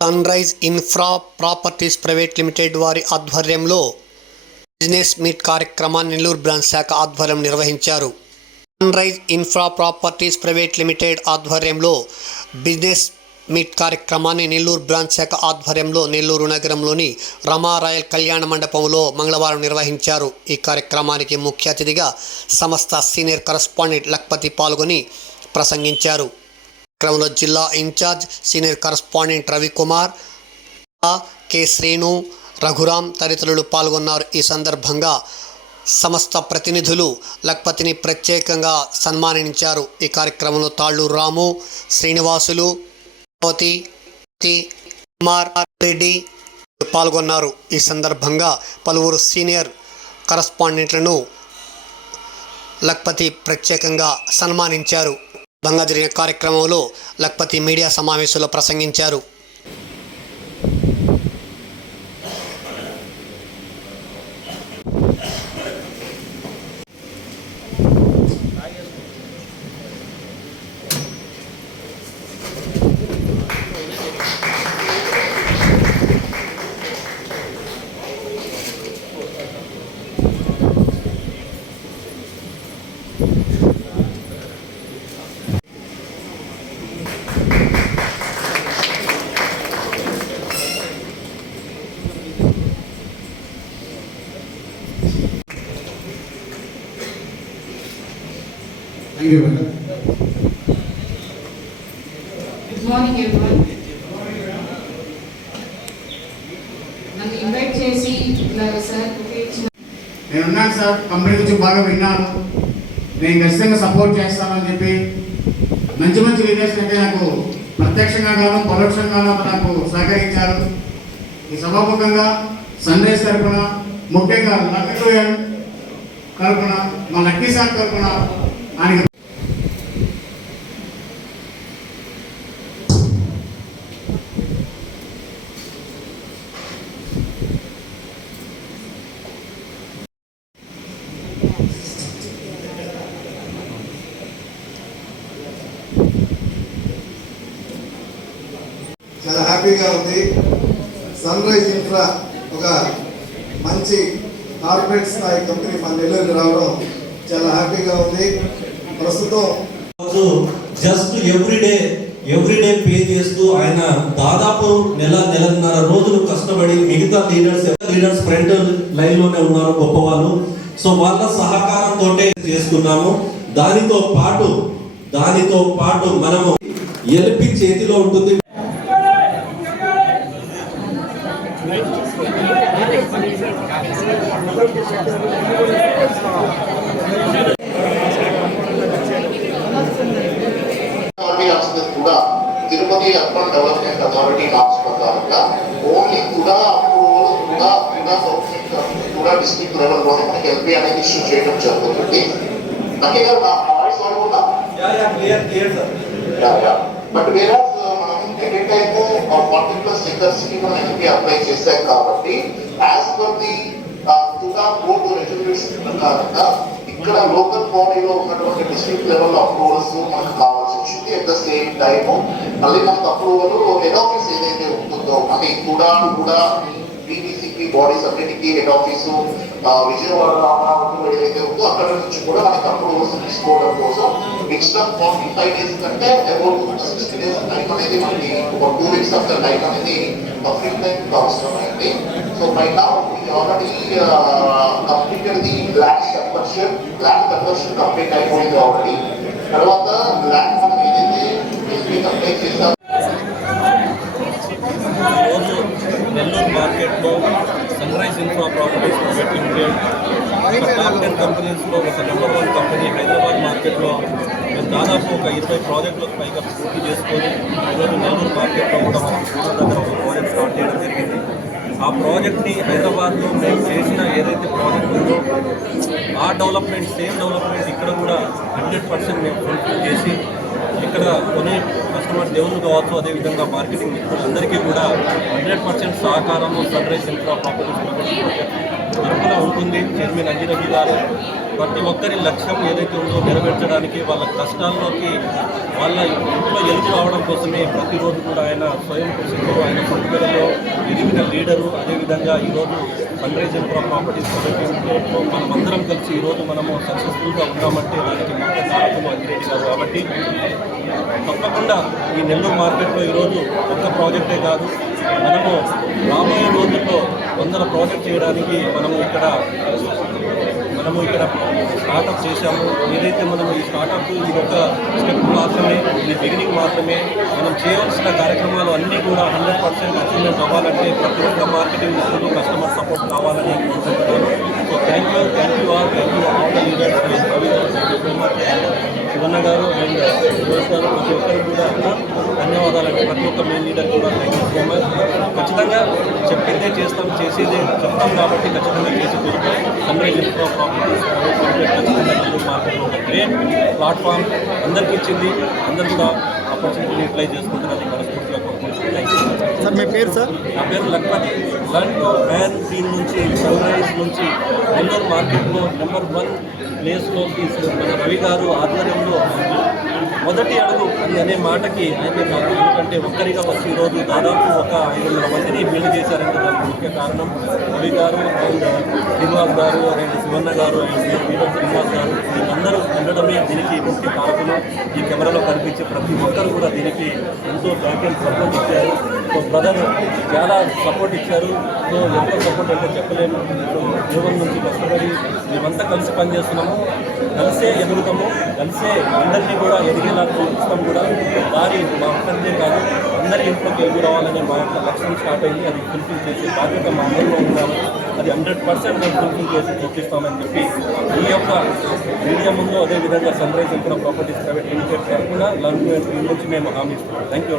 Sun rise infra properties private limited వారి ఆధ్వర్యంలో business meet కార్యక్రమాన్ని నెల్లూరు బ్రాంచ్ శాఖ ఆధ్వర్యం నిర్వహించారు. Sunrise infra properties private limited ఆధ్వర్యంలో బిజినెస్ మీట్ కార్యక్రమాన్ని నెల్లూరు బ్రాంచ్ శాఖ ఆధ్వర్యంలో నెల్లూరు నగరంలోని రమా రాయల్ కళ్యాణ మండపంలో మంగళవారం నిర్వహించారు. ఈ కార్యక్రమానికి ముఖ్య అతిథిగా సంస్థ సీనియర్ కరస్పాండెంట్ లక్పతి పాల్గొని ప్రసంగించారు. కార్యక్రమంలో జిల్లా incharge senior correspondent Ravikumar, K Srinu, Raghuram తదితరులు పాల్గొన్నారు. ఈ సందర్భంగా సంస్థ ప్రతినిధులు లక్పతిని ప్రత్యేకంగా సన్మానించారు. ఈ కార్యక్రమంలో తాళ్ళూరు రాము, శ్రీనివాసులు, కుమార్ రెడ్డి పాల్గొన్నారు. ఈ సందర్భంగా పలువురు సీనియర్ కరస్పాండెంట్లను లక్పతి ప్రత్యేకంగా సన్మానించారు. భంగా జరిగిన కార్యక్రమంలో లక్పతి మీడియా సమావేశంలో ప్రసంగించారు. Thank you, madam. Good morning, everyone. నన్ను ఇన్వైట్ చేసి ఇట్లా సార్ నేను ఉన్నాను సార్, కంపెనీ గురించి బాగా విన్నాను, నేను ఖచ్చితంగా సపోర్ట్ చేస్తానని చెప్పి మంచి మంచి లీడర్స్ అయితే నాకు ప్రత్యక్షంగాను పరోక్షంగాను నాకు సహకరించారు. ఈ సభాముఖంగా సన్ రైజ్ తరఫున, ముఖ్యంగా లక్కీ తరఫున, మా లక్కీ సార్ తరఫున ఆయనకి చాలా హ్యాపీగా ఉంది. సన్ రైజ్ ఇన్ఫ్రా ఒక మంచి కార్పొరేట్ స్థాయి కంపెనీ మన నెల్లూరుకి రావడం చాలా హ్యాపీగా ఉంది. ప్రస్తుతం జస్ట్ ఎవ్రీడే పే చేస్తూ ఆయన దాదాపు నెలన్నర రోజులు కష్టపడి మిగతా లీడర్స్ ఫ్రంట్ లైన్ లోనే ఉన్నారు గొప్ప వాళ్ళు. సో వాళ్ళ సహకారంతో చేసుకున్నాము. దానితో పాటు మనము ఎల్పి చేతిలో ఉంటుంది. Tirupati urban development authority norms ప్రకారంగా ఓన్లీ కూడా డిస్ట్రిక్ట్ లెవెల్లోనే మనకి ఎల్పి అనేది ఇష్యూ చేయడం జరుగుతుంది. నాకే గారు నా వాయిస్ వాడుకుందా? బట్ వేరే మనం ఎక్కడైతే పర్టికులర్ సెక్టర్స్ కి మనం ఎల్పి అప్లై చేశాం కాబట్టి as per the board resolution ప్రకారంగా ఇక్కడ లోకల్ బాడీలో ఉన్నటువంటి డిస్ట్రిక్ట్ లెవెల్ అప్రూవల్స్ మనకు కావాల్సి వచ్చింది. అట్ ద సేమ్ టైమ్ మళ్ళీ మనకు అప్రూవల్ హెడ్ ఆఫీస్ ఏదైతే ఉంటుందో అంటే కూడా బీబీసీకి బాడీస్ అన్నిటికీ హెడ్ ఆఫీసు విజయవాడ అమరావతిలో ఏదైతే ఉందో అక్కడ నుంచి కూడా మనకి అప్రూవల్స్ తీసుకోవడం కోసం ఎక్స్ట్రా 45 days కంటే అబౌట్ 60 days టైం అనేది మనకి ఒక 2 weeks ఆఫ్ ద టైం అనేది బఫరింగ్ టైం అవసరమైంది. So by now we already completed the land conversion complete అయిపోయింది ఆల్రెడీ. తర్వాత ల్యాండ్ మనం ఏదైతే కంప్లీట్ చేస్తాం నెల్లూరు మార్కెట్లో sunrise infra properties private limited ఒక టాప్ 10 కంపెనీస్లో ఒక నెంబర్ 1 కంపెనీ. హైదరాబాద్ మార్కెట్లో మేము దాదాపు ఒక 20 ప్రాజెక్టులకు పైగా పూర్తి చేసుకొని ఈరోజు నెల్లూరు మార్కెట్లో కూడా మనం సూరత్ దగ్గర ఒక ప్రాజెక్ట్ స్టార్ట్ చేయడం జరిగింది. ఆ ప్రాజెక్ట్ని హైదరాబాద్లో మేము చేసిన ఏదైతే ప్రాజెక్ట్ ఉందో ఆ డెవలప్మెంట్ సేమ్ డెవలప్మెంట్ ఇక్కడ కూడా 100% మేము ఫుల్ఫిల్ చేసి ఇక్కడ కొన్ని కస్టమర్స్ దేవుళ్ళు కావచ్చు, అదేవిధంగా మార్కెటింగ్ మిత్రులందరికీ కూడా 100% సహకారము సన్ రైజ్ ఇన్ఫ్రా ప్రాపర్టీస్ తరఫున ఉంటుంది. చైర్మన్ అంజిరవి గారు, ప్రతి ఒక్కరి లక్ష్యం ఏదైతే ఉందో నెరవేర్చడానికి వాళ్ళ కష్టాల్లోకి వాళ్ళ ఇంట్లో ఎలుగు రావడం కోసమే ప్రతిరోజు కూడా ఆయన స్వయం కృషితో ఆయన పట్టుదలలో ఎదిగిన లీడరు. అదేవిధంగా ఈరోజు sunrise infra properties private మనమందరం కలిసి ఈరోజు మనము సక్సెస్ఫుల్గా ఉన్నామంటే దానికి ముఖ్య కారణం అంజిరెడ్డి గారు. కాబట్టి తప్పకుండా ఈ నెల్లూరు మార్కెట్లో ఈరోజు ఒక్క ప్రాజెక్టే కాదు, మనము రాబోయే రోజుల్లో 100 ప్రాజెక్ట్ చేయడానికి మనము ఇక్కడ స్టార్టప్ చేశాము. ఏదైతే మనం ఈ స్టార్టప్ ఇది ఒక స్టెప్ మాత్రమే, ఇది బిగినింగ్ మాత్రమే. మనం చేయవలసిన కార్యక్రమాలు అన్నీ కూడా 100% అచీవ్మెంట్ అవ్వాలంటే ప్రతి ఒక్క మార్కెటింగ్ మిత్రులు కస్టమర్ సపోర్ట్ కావాలని కోరుకుంటున్నాను. So thank you all the leaders, Sivanna గారు అండ్ సురేష్ గారు, ప్రతి ఒక్కరికి కూడా ధన్యవాదాలండి. ప్రతి ఒక్క మెయిన్ లీడర్ కూడా థ్యాంక్ యూ సో మచ్. ఖచ్చితంగా చెప్పిందే చేస్తాం, చేసేదే చెప్తాం కాబట్టి ఖచ్చితంగా చేసి తీరుతాం. సన్ రైజ్ ఇన్ఫ్రా ప్రాపర్టీస్ మార్కెట్లో ఒక గ్రేట్ ప్లాట్ఫామ్ అందరికీ ఇచ్చింది. అందరూ కూడా ఆపర్చునిటీని యూటిలైజ్ చేసుకుంటారని మనస్ఫూర్తిగా కోరుకుంటున్నాను. Thank you sir. మీ పేరు సార్? నా పేరు Lakhpati. Learn to man team నుంచి సన్ రైజ్ నుంచి నెల్లూరు మార్కెట్లో నెంబర్ 1 ప్లేస్లోకి మన రవి గారు ఆధ్వర్యంలో మొదటి అడుగు అని అనే మాటకి ఆయన కాదు. ఎందుకంటే ఒక్కరిగా వచ్చి ఈరోజు దాదాపు ఒక 500 మందిని బిల్డ్ చేశారంటే దానికి ముఖ్య కారణం రవి గారు అండ్ శ్రీనివాస్ గారు అండ్ శివన్న గారు అండ్ వీడియో శ్రీనివాస్ గారు. వీళ్ళందరూ ఉండడమే దీనికి ముఖ్య కారణం. ఈ కెమెరాలో కనిపించే ప్రతి ఒక్కరు కూడా దీనికి ఎంతో బ్యాక్ సపోర్ట్ ఇచ్చారు. సో బ్రదర్ చాలా సపోర్ట్ ఇచ్చారు. సో ఎంత సపోర్ట్ అంటే చెప్పలేము. సో జీవన్ నుంచి కష్టపడి మేమంతా కలిసి పనిచేస్తున్నాము, కలిసే ఎదుగుతాము, కలిసే అందరినీ కూడా ఎదిగేలా చూపిస్తాం కూడా. దారి మా ఒక్కరిదే కాదు, అందరి ఇంట్లోకి ఎదుగు రావాలనే మా యొక్క లక్ష్యం స్టార్ట్ అయింది. అది ఫుల్ఫిల్ చేసే బాధ్యత మా అందరిలో ఉన్నాము. అది 100% మేము ఫుల్ఫిల్ చేసి చూపిస్తామని చెప్పి ఈ యొక్క మీడియా ముందు, అదేవిధంగా sunrise infra properties private limited తరఫున లర్న్ టు నుంచి మేము హామీ ఇస్తున్నాం. Thank you.